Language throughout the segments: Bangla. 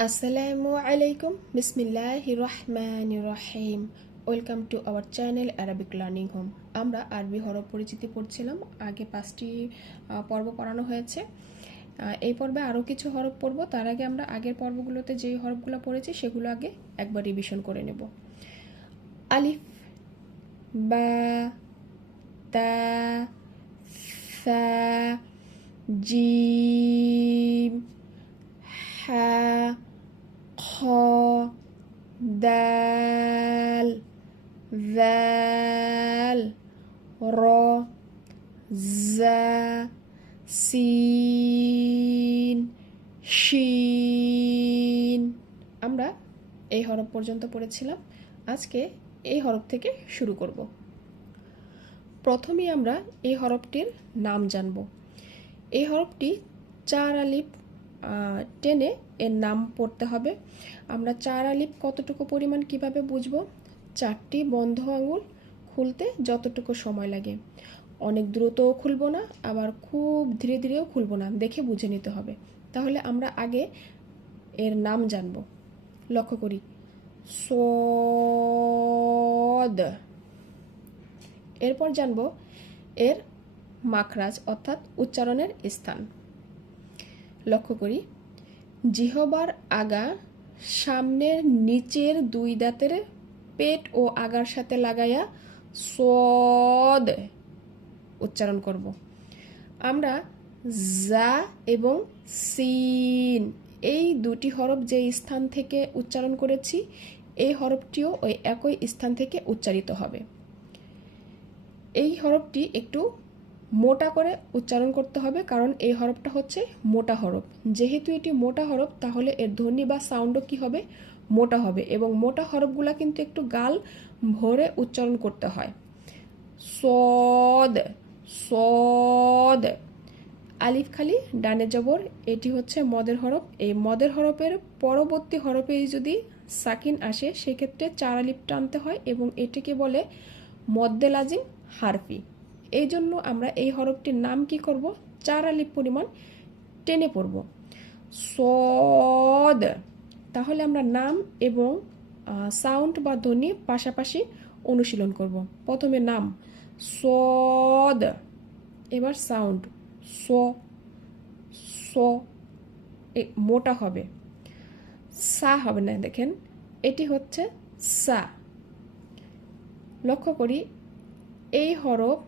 আসসালামু আলাইকুম বিসমিল্লাহির রহমানির রহিম। Welcome to our channel Arabic learning home. আমরা আরবি হরফ পরিচিতি পড়ছিলাম। আগে 5টি পর্ব পড়ানো হয়েছে। এই পর্বে আরও কিছু হরফ পড়ব। তার আগে আমরা আগের পর্বগুলোতে যেই হরফগুলো পড়েছি সেগুলো আগে একবার রিভিশন করে নেব। আলিফ, বা, তা, সা, জিম, হা, খ, দাল, ذال, র, জা, সিন, শিন। আমরা এই হরফ পর্যন্ত পড়েছিলাম। আজকে এই হরফ থেকে শুরু করব। প্রথমেই আমরা এই হরফটির নাম জানব। এই হরফটি 4 আলিফ টেনে এর নাম পড়তে হবে। আমরা 4 আলিফ কতটুকু পরিমাণ কিভাবে বুঝবো? 4টি বন্ধ আঙুল খুলতে যতটুকু সময় লাগে। অনেক দ্রুতও খুলবো না, আবার খুব ধীরে ধীরেও খুলবো না, দেখে বুঝে নিতে হবে। তাহলে আমরা আগে এর নাম জানব। লক্ষ্য করি, সদ। এরপর জানব এর মাখরাজ অর্থাৎ উচ্চারণের স্থান। লক্ষ্য করি, জিহবার আগা সামনের নিচের 2 দাঁতের পেট ও আগার সাথে লাগাইয়া সদ উচ্চারণ করব। আমরা জা এবং সিন এই দুটি হরফ যে স্থান থেকে উচ্চারণ করেছি, এই হরফটিও ওই একই স্থান থেকে উচ্চারিত হবে। এই হরফটি একটু মোটা করে উচ্চারণ করতে হবে, কারণ এই হরফটা হচ্ছে মোটা হরফ। যেহেতু এটি মোটা হরফ, তাহলে এর ধ্বনি বা সাউন্ডও কি হবে? মোটা হবে। এবং মোটা হরফগুলা কিন্তু একটু গাল ভরে উচ্চারণ করতে হয়। সদ, সদ। আলিফ খালি ডানে জবর, এটি হচ্ছে মদের হরফ। এই মদের হরফের পরবর্তী হরফে যদি সাকিন আসে, সেক্ষেত্রে 4 আলিফ টানতে হয় এবং এটিকে বলে মদ্দে লাজিম হারফি। এই জন্য আমরা এই হরফটির নাম কি করব? 4 আলিফ পরিমাণ টেনে পড়ব, সদ। তাহলে আমরা নাম এবং সাউন্ড বা ধ্বনি পাশাপাশি অনুশীলন করব। প্রথমে নাম সদ, এবার সাউন্ড স, স। মোটা হবে, সা হবে না। দেখেন, এটি হচ্ছে সা। লক্ষ্য করি, এই হরফ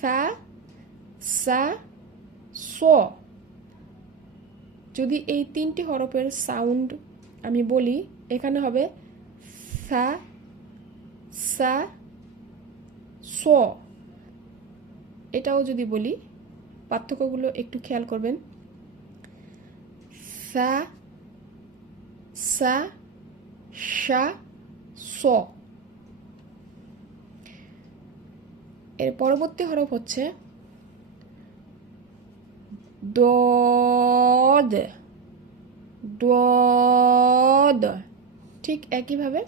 সা, সা, স। যদি এই 3টি হরফের সাউন্ড আমি বলি, এখানে হবে সা, সা, স। এটাও যদি বলি, পার্থক্যগুলো একটু খেয়াল করবেন। সা, সা, সা, স। এর পরবর্তী হরফ হচ্ছে দদ, দদ। ঠিক একইভাবে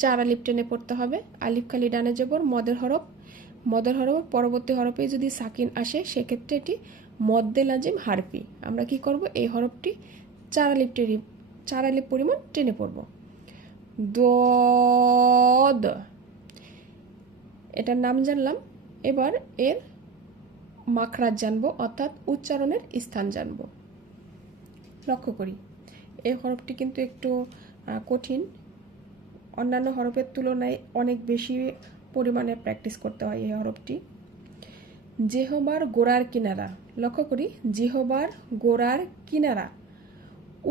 4 আলিফ টেনে পড়তে হবে। আলিফ খালি ডানে জবর, মদের হরফ। মদের হরফ পরবর্তী হরফে যদি সাকিন আসে, সেক্ষেত্রে এটি মদ্দে লাজিম হারফি। আমরা কি করব? এই হরফটি 4 আলিফ পরিমাণ টেনে পড়ব। দদ। এটার নাম জানলাম। এবার এর মাখরাজ জানবো, অর্থাৎ উচ্চারণের স্থান জানবো। লক্ষ্য করি, এই হরফটি কিন্তু একটু কঠিন। অন্যান্য হরফের তুলনায় অনেক বেশি পরিমাণে প্র্যাকটিস করতে হয় এই হরফটি। জিহবার গোড়ার কিনারা। লক্ষ্য করি, জিহবার গোড়ার কিনারা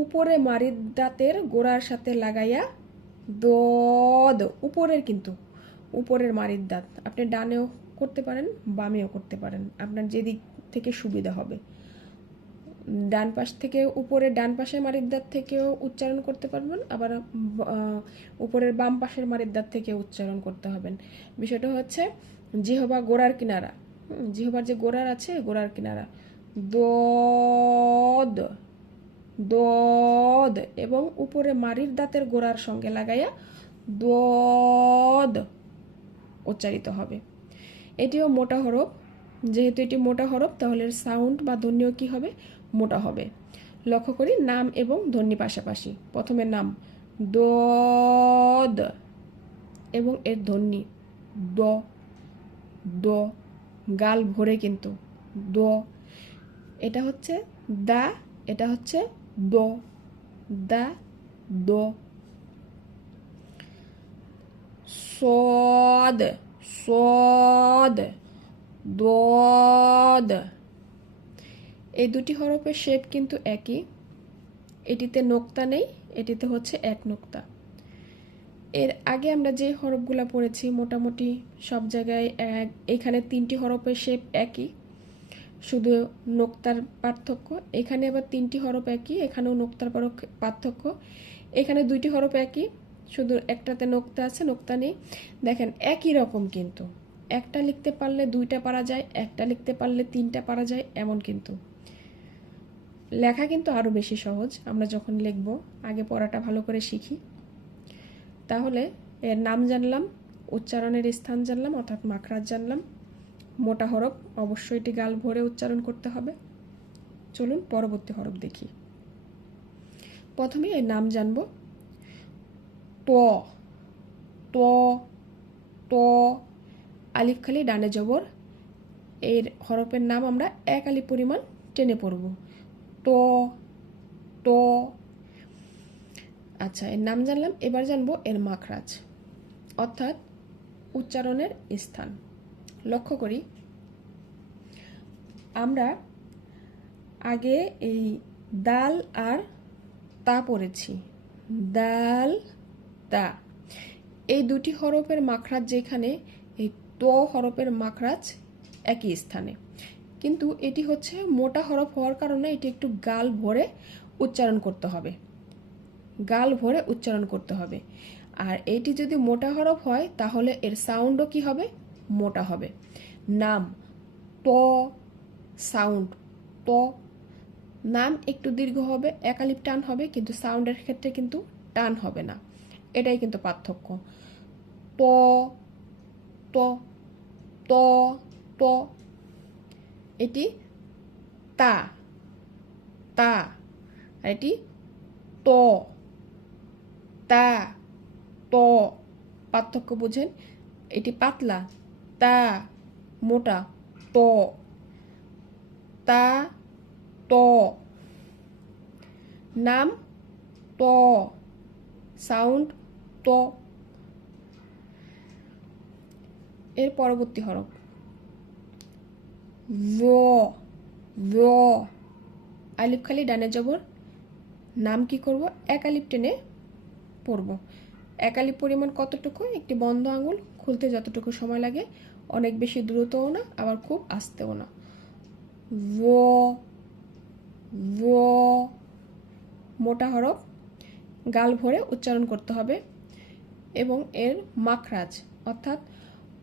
উপরে মারিদ দাঁতের গোড়ার সাথে লাগাইয়া দদ। উপরের, কিন্তু উপরের মারিদ দাঁত আপনি ডানেও করতে পারেন, বামেও করতে পারেন, আপনার যেদিক থেকে সুবিধা হবে। ডান পাশ থেকে উপরে ডান পাশের মারিদ দাঁত থেকেও উচ্চারণ করতে পারবেন, আবার উপরের বাম পাশের মারিদ দাঁত থেকে উচ্চারণ করতে হবেন। বিষয়টা হচ্ছে জিহবা গোড়ার কিনারা, জিহবার যে গোড়ার আছে, গোড়ার কিনারা দদ, দদ। এবং উপরে মারির দাঁতের গোড়ার সঙ্গে লাগাইয়া দদ উচ্চারিত হবে। এটিও মোটা হরফ। যেহেতু এটি মোটা হরফ, তাহলে সাউন্ড বা ধ্বনিও কি হবে? মোটা হবে। লক্ষ্য করি নাম এবং ধ্বনি পাশাপাশি। প্রথমে নাম দদ এবং এর ধ্বনি দ, দ, গাল ভরে কিন্তু দ। এটা হচ্ছে দা, এটা হচ্ছে দ, দা, দ। সদ, সদ, দদ। এই দুটি হরফের শেপ কিন্তু একই। এটিতে নোক্তা নেই, এটিতে হচ্ছে এক নোক্তা। এর আগে আমরা যে হরফগুলো পড়েছি মোটামুটি সব জায়গায় এখানে 3টি হরফের শেপ একই, শুধু নোক্তার পার্থক্য। এখানে আবার 3টি হরফ একই, এখানেও নোক্তার পার্থক্য। এখানে 2টি হরফ একই, শুধু একটাতে নোক্তা আছে, নোক্তা নেই। দেখেন একই রকম, কিন্তু একটা লিখতে পারলে 2টা পারা যায়, একটা লিখতে পারলে 3টা পারা যায়, এমন কিন্তু লেখা কিন্তু আরও বেশি সহজ আমরা যখন লিখব। আগে পড়াটা ভালো করে শিখি। তাহলে এর নাম জানলাম, উচ্চারণের স্থান জানলাম অর্থাৎ মাখরাজ জানলাম। মোটা হরফ অবশ্যই এটি গাল ভরে উচ্চারণ করতে হবে। চলুন পরবর্তী হরফ দেখি। প্রথমে এর নাম জানব। ত, ত, ত, আলিফ খালি ডানে জবর। এর হরফের নাম আমরা 1 আলিফ পরিমাণ টেনে পড়ব। ত, ত। আচ্ছা, এর নাম জানলাম, এবার জানবো এর মাখরাজ অর্থাৎ উচ্চারণের স্থান। লক্ষ্য করি আমরা আগে এই দাল আর তা পড়েছি, দাল, তা। এই দুটি হরফের মাখরাজ যেখানে, এই ত হরফের মাখরাজ একই স্থানে, কিন্তু এটি হচ্ছে মোটা হরফ হওয়ার কারণে এটি একটু গাল ভরে উচ্চারণ করতে হবে, গাল ভরে উচ্চারণ করতে হবে। আর এটি যদি মোটা হরফ হয় তাহলে এর সাউন্ডও কি হবে? মোটা হবে। নাম ত, সাউন্ড ত। নাম একটু দীর্ঘ হবে, 1 আলিফ টান হবে, কিন্তু সাউন্ডের ক্ষেত্রে কিন্তু টান হবে না। এটাই কিন্তু পার্থক্য। ত, ত, ত, ত। এটি তা, তা। আর এটি ত, তা, ত। পার্থক্য বুঝেন? এটি পাতলা, তা, মোটা, ত, তা, ত। নাম ত, সাউন্ড ত। এর পরবর্তী হরফ জ, জ, আলিফ খালি ডানে জবর। নাম কি করব? 1 আলিফ টেনে পড়ব। 1 আলিফ পরিমাণ কতটুকু? একটি বন্ধ আঙুল খুলতে যতটুকু সময় লাগে, অনেক বেশি দ্রুতও না আবার খুব আস্তেও না। জ, জ। মোটা হরফ, গাল ভরে উচ্চারণ করতে হবে। এবং এর মাখরাজ অর্থাৎ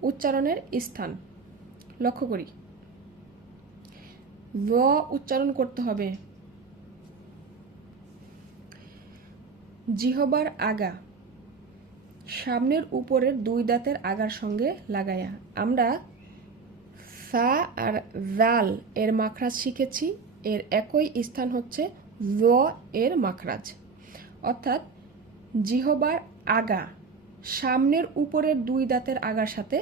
উচ্চারণের স্থান লক্ষ্য করি। জ উচ্চারণ করতে হবে জিহবার আগা, সামনের উপরের 2 দাঁতের আগার সঙ্গে লাগায়া। আমরা সা আর জাল এর মাখরাজ শিখেছি, এর একই স্থান হচ্ছে জ এর মাখরাজ। অর্থাৎ জিহবার আগা সামনের উপরের 2 দাঁতের আগার সাথে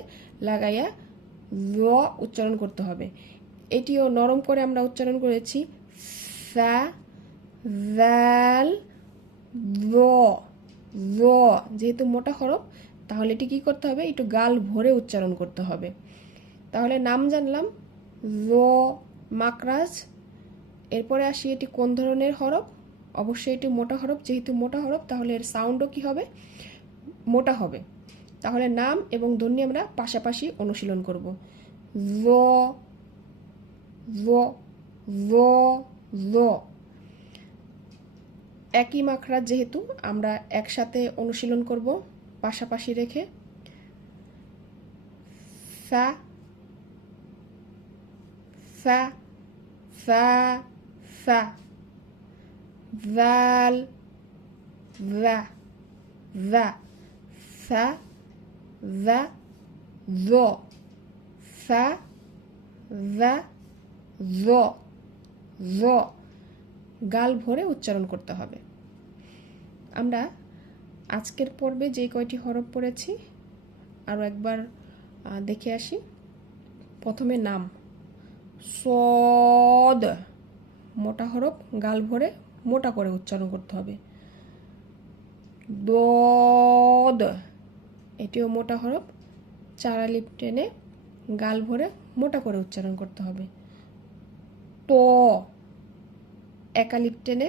লাগাইয়া জ উচ্চারণ করতে হবে। এটিও নরম করে আমরা উচ্চারণ করেছি সা, জাল, জ, জ। যেহেতু মোটা হরফ তাহলে এটি কি করতে হবে? একটু গাল ভরে উচ্চারণ করতে হবে। তাহলে নাম জানলাম জ, মাখরাজ। এরপরে আসি এটি কোন ধরনের হরফ? অবশ্যই এটি মোটা হরফ। যেহেতু মোটা হরফ তাহলে এর সাউন্ডও কি হবে? মোটা হবে। তাহলে নাম এবং ধ্বনি আমরা পাশাপাশি অনুশীলন করব। জ, জ, জ, জ। একই মাখরাজ যেহেতু আমরা একসাথে অনুশীলন করব পাশাপাশি রেখে। ফা, ফা, ফা, ফা। জাল, জা, জা, সা, জা, জ, সা, জা, জ, জ। গাল ভরে উচ্চারণ করতে হবে। আমরা আজকের পর্বে যে কয়টি হরফ পড়েছি আরও একবার দেখে আসি। প্রথমে নাম, সদ, মোটা হরফ, গাল ভরে মোটা করে উচ্চারণ করতে হবে। দদ, এটিও মোটা হরফ, চারালিপ টেনে গাল ভরে মোটা করে উচ্চারণ করতে হবে। তো, একালিপ টেনে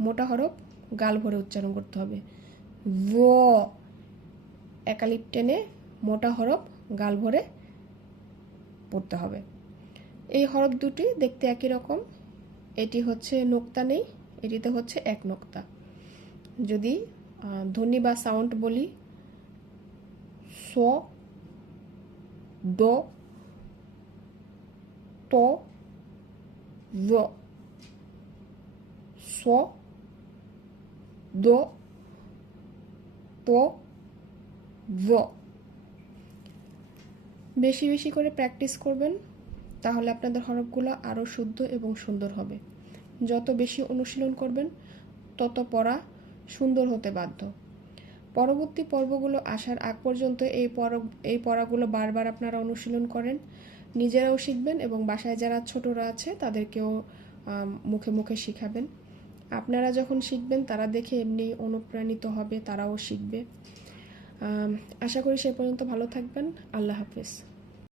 মোটা হরফ, গাল ভরে উচ্চারণ করতে হবে। জ, একালিপ টেনে মোটা হরফ, গাল ভরে পড়তে হবে। এই হরফ দুটি দেখতে একই রকম। এটি হচ্ছে নোক্তা নেই, এটিতে হচ্ছে এক নোক্তা। যদি ধ্বনি বা সাউন্ড বলি, স, দ, ত, জ, স, দ, ত, জ। বেশি বেশি করে প্র্যাকটিস করবেন, তাহলে আপনাদের হরফগুলো আরও শুদ্ধ এবং সুন্দর হবে। যত বেশি অনুশীলন করবেন তত পড়া সুন্দর হতে বাধ্য। পরবর্তী পর্বগুলো আসার আগ পর্যন্ত এই পড়াগুলো বারবার আপনারা অনুশীলন করেন, নিজেরাও শিখবেন এবং বাসায় যারা ছোটরা আছে তাদেরকেও মুখে মুখে শিখাবেন। আপনারা যখন শিখবেন তারা দেখে এমনি অনুপ্রাণিত হবে, তারাও শিখবে। আশা করি সে পর্যন্ত ভালো থাকবেন। আল্লাহ হাফেজ।